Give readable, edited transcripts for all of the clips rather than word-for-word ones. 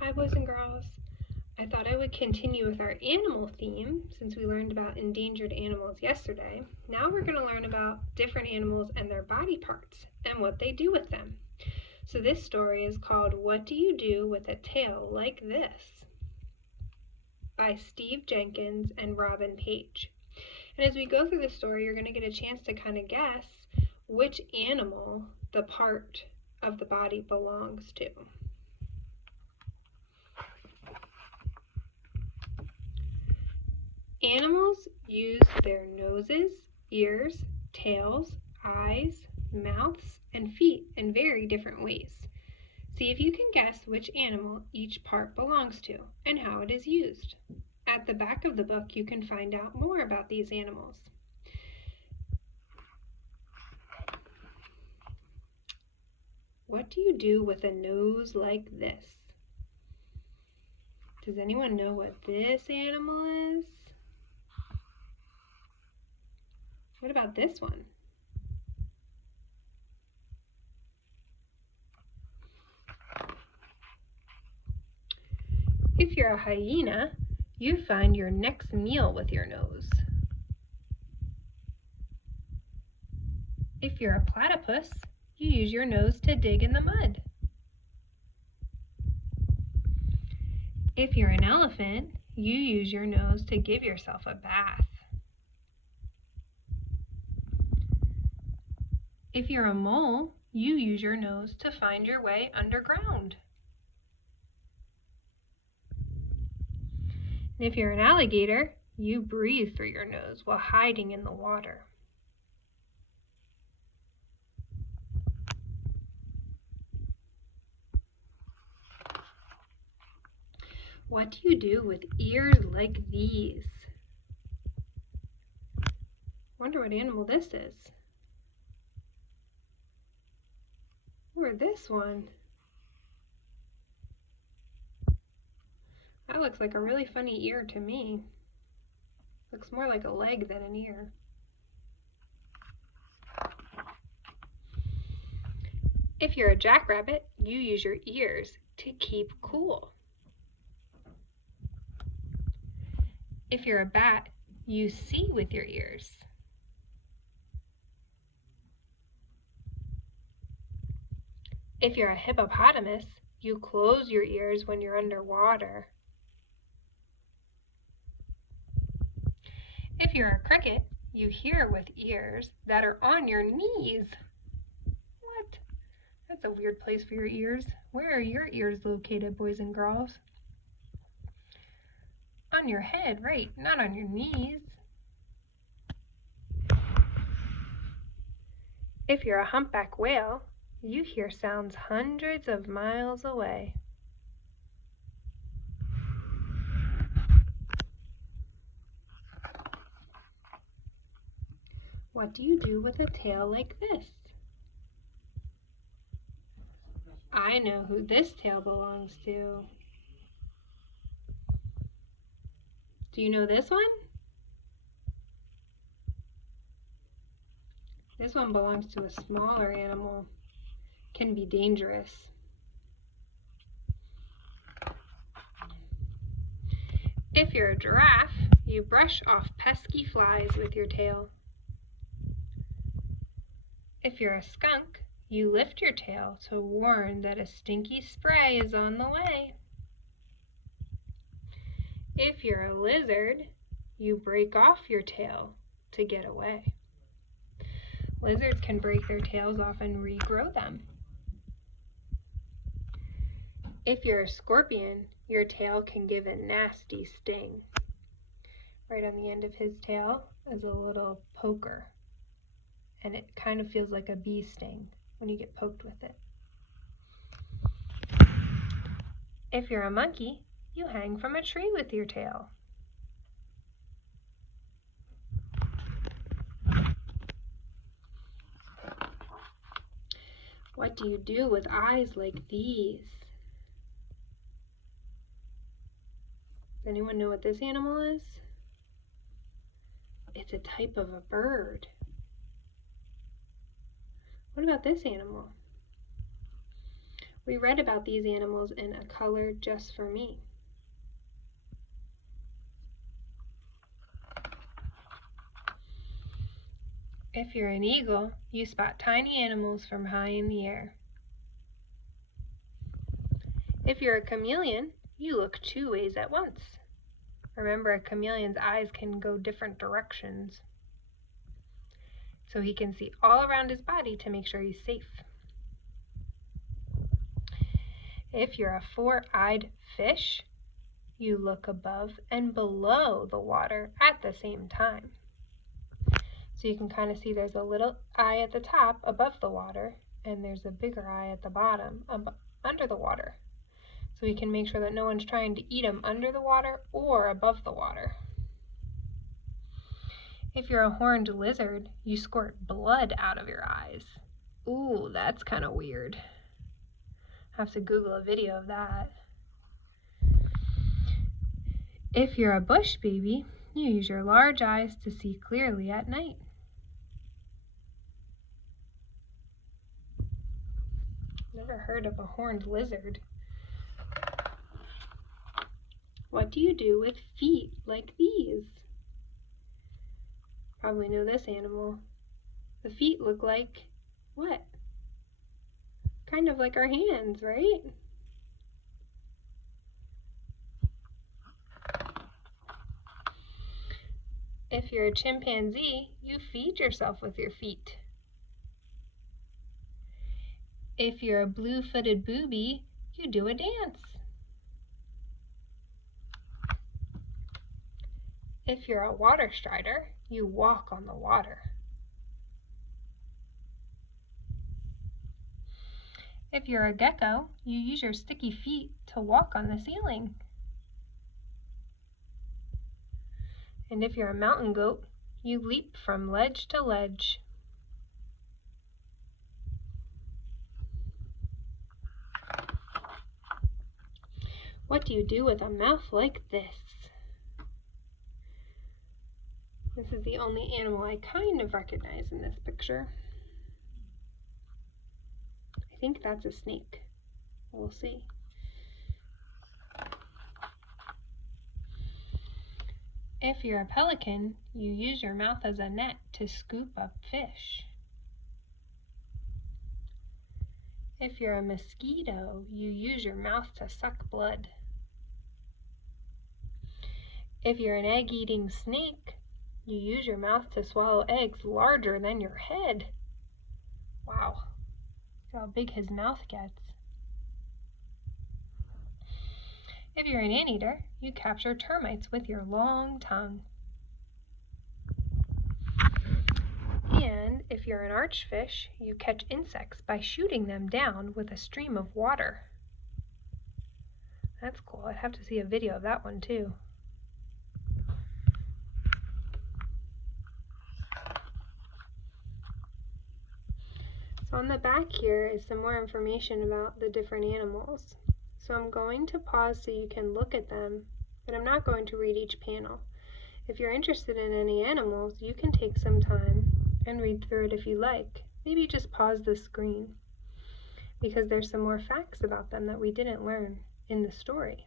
Hi boys and girls. I thought I would continue with our animal theme since we learned about endangered animals yesterday. Now we're going to learn about different animals and their body parts and what they do with them. So this story is called What Do You Do with a Tail Like This? By Steve Jenkins and Robyn Paige. And as we go through the story, you're going to get a chance to kind of guess which animal the part of the body belongs to. Animals use their noses, ears, tails, eyes, mouths, and feet in very different ways. See if you can guess which animal each part belongs to and how it is used. At the back of the book, you can find out more about these animals. What do you do with a nose like this? Does anyone know what this animal is? What about this one? If you're a hyena, you find your next meal with your nose. If you're a platypus, you use your nose to dig in the mud. If you're an elephant, you use your nose to give yourself a bath. If you're a mole, you use your nose to find your way underground. And if you're an alligator, you breathe through your nose while hiding in the water. What do you do with ears like these? Wonder what animal this is. Or this one. That looks like a really funny ear to me. Looks more like a leg than an ear. If you're a jackrabbit, you use your ears to keep cool. If you're a bat, you see with your ears. If you're a hippopotamus, you close your ears when you're underwater. If you're a cricket, you hear with ears that are on your knees. What? That's a weird place for your ears. Where are your ears located, boys and girls? On your head, right, not on your knees. If you're a humpback whale, you hear sounds hundreds of miles away. What do you do with a tail like this? I know who this tail belongs to. Do you know this one? This one belongs to a smaller animal. Can be dangerous. If you're a giraffe, you brush off pesky flies with your tail. If you're a skunk, you lift your tail to warn that a stinky spray is on the way. If you're a lizard, you break off your tail to get away. Lizards can break their tails off and regrow them. If you're a scorpion, your tail can give a nasty sting. Right on the end of his tail is a little poker, and it kind of feels like a bee sting when you get poked with it. If you're a monkey, you hang from a tree with your tail. What do you do with eyes like these? Does anyone know what this animal is? It's a type of a bird. What about this animal? We read about these animals in A Color Just for Me. If you're an eagle, you spot tiny animals from high in the air. If you're a chameleon, you look 2 ways at once. Remember, a chameleon's eyes can go different directions, so he can see all around his body to make sure he's safe. If you're a 4-eyed fish, you look above and below the water at the same time. So you can kind of see there's a little eye at the top above the water, and there's a bigger eye at the bottom under the water. So we can make sure that no one's trying to eat them under the water or above the water. If you're a horned lizard, you squirt blood out of your eyes. Ooh, that's kind of weird. Have to Google a video of that. If you're a bush baby, you use your large eyes to see clearly at night. Never heard of a horned lizard. What do you do with feet like these? Probably know this animal. The feet look like what? Kind of like our hands, right? If you're a chimpanzee, you feed yourself with your feet. If you're a blue-footed booby, you do a dance. If you're a water strider, you walk on the water. If you're a gecko, you use your sticky feet to walk on the ceiling. And if you're a mountain goat, you leap from ledge to ledge. What do you do with a mouth like this? This is the only animal I kind of recognize in this picture. I think that's a snake. We'll see. If you're a pelican, you use your mouth as a net to scoop up fish. If you're a mosquito, you use your mouth to suck blood. If you're an egg-eating snake, you use your mouth to swallow eggs larger than your head. Wow, look how big his mouth gets. If you're an anteater, you capture termites with your long tongue. And if you're an archfish, you catch insects by shooting them down with a stream of water. That's cool. I'd have to see a video of that one too. So on the back here is some more information about the different animals. So I'm going to pause so you can look at them, but I'm not going to read each panel. If you're interested in any animals, you can take some time and read through it if you like. Maybe just pause the screen, because there's some more facts about them that we didn't learn in the story.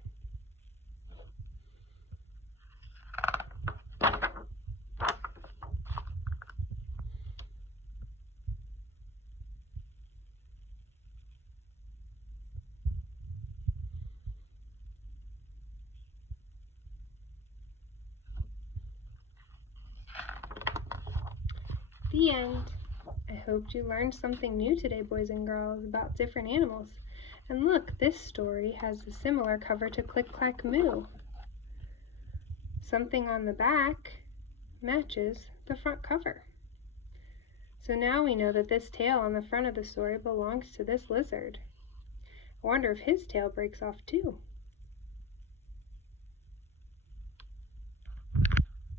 The end. I hoped you learned something new today, boys and girls, about different animals. And look, this story has a similar cover to Click Clack Moo. Something on the back matches the front cover. So now we know that this tail on the front of the story belongs to this lizard. I wonder if his tail breaks off too.